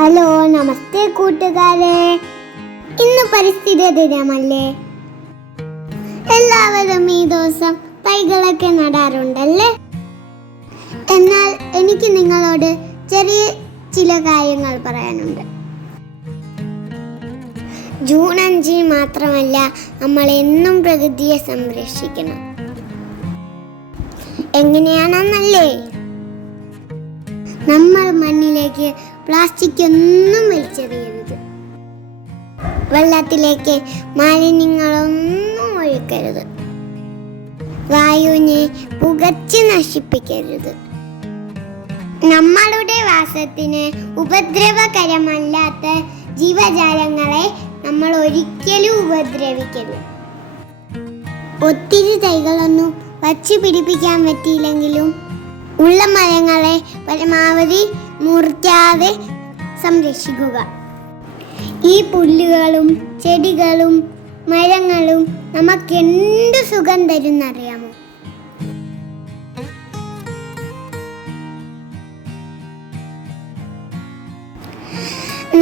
Hello, നമസ്തേ കൂട്ടുകാരെ. ഇന്ന് പരിസ്ഥിതി ദിനമല്ലേ? എല്ലാവരും ഈ ദിവസം തൈകളൊക്കെ നടാറുണ്ടല്ലേ? എന്നാൽ എനിക്ക് നിങ്ങളോട് ചെറിയ ചില കാര്യങ്ങൾ പറയാനുണ്ട്. ജൂൺ 5 മാത്രമല്ല, നമ്മൾ എന്നും പ്രകൃതിയെ സംരക്ഷിക്കണം. എങ്ങനെയാണെന്നല്ലേ? നമ്മൾ മണ്ണിലേക്ക് പ്ലാസ്റ്റിക് ഒന്നും വലിച്ചെറിയരുത്. വെള്ളത്തിലേക്ക് മാലിന്യങ്ങളൊന്നും ഒഴിക്കരുത്. വായുവിനെ പുകച്ച് നശിപ്പിക്കരുത്. നമ്മളുടെ വാസത്തിന് ഉപദ്രവകരമല്ലാത്ത ജീവജാലങ്ങളെ നമ്മൾ ഒരിക്കലും ഉപദ്രവിക്കരുത്. ഒത്തിരി തൈകളൊന്നും വച്ചു പിടിപ്പിക്കാൻ പറ്റിയില്ലെങ്കിലും ഉള്ള മരങ്ങളെ പരമാവധി മുറിക്കാതെ സംരക്ഷിക്കുക. ഈ പുല്ലുകളും ചെടികളും മരങ്ങളും നമുക്ക് എന്ത് സുഖം തരുന്നറിയാമോ?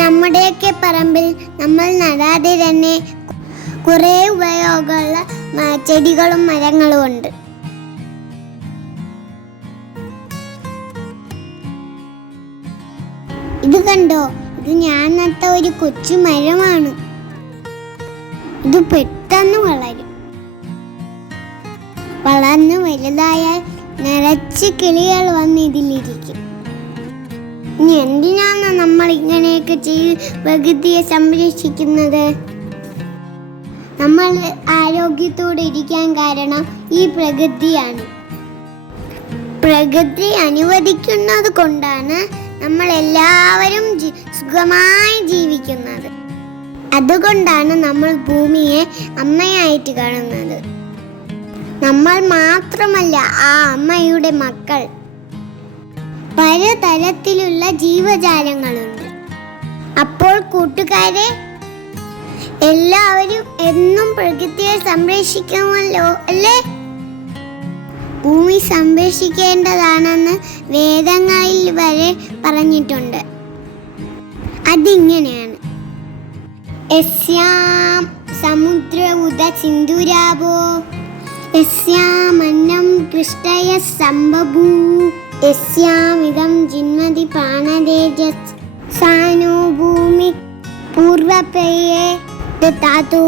നമ്മുടെയൊക്കെ പറമ്പിൽ നമ്മൾ നടാതെ തന്നെ കുറേ ഉപയോഗമുള്ള ചെടികളും മരങ്ങളും ഉണ്ട്. ഇത് കണ്ടോ? ഇത് ഞാൻ നട്ട ഒരു കൊച്ചു മരമാണ്. ഇത് പെട്ടെന്ന് വളർന്ന് വലുതായാൽ നിറച്ച് കിളികൾ വന്ന് ഇതിലിരിക്കും. ഇനി എന്തിനാണ് നമ്മൾ ഇങ്ങനെയൊക്കെ പ്രകൃതിയെ സംരക്ഷിക്കുന്നത്? നമ്മൾ ആരോഗ്യത്തോടെ ഇരിക്കാൻ കാരണം ഈ പ്രകൃതിയാണ്. പ്രകൃതി അനുവദിക്കുന്നത് കൊണ്ടാണ് നമ്മൾ എല്ലാവരും സുഖമായി ജീവിക്കുന്നത്. അതുകൊണ്ടാണ് നമ്മൾ ഭൂമിയെ അമ്മയായിട്ട് കാണുന്നത്. നമ്മൾ മാത്രമല്ല ആ അമ്മയുടെ മക്കൾ. പലതരത്തിലുള്ള ജീവജാലങ്ങളുണ്ട്. അപ്പോൾ കൂട്ടുകാരെ, എല്ലാവരും എന്നും പ്രകൃതിയെ സംരക്ഷിക്കുമല്ലോ അല്ലേ? ഭൂമി സംരക്ഷിക്കേണ്ടതാണെന്ന് വേദങ്ങളിൽ വരെ പറഞ്ഞിട്ടുണ്ട്. അതിങ്ങനെയാണ്: യസ്യാം സമുദ്ര ഉദ സിന്ധുരാവോ യസ്യാമന്നം കൃഷ്ടയ സംബഭൂ യസ്യാമിദം ജിന്മതി പ്രാണതേജസ് സാനോ ഭൂമി പൂർവപ്രയേ ദധാതു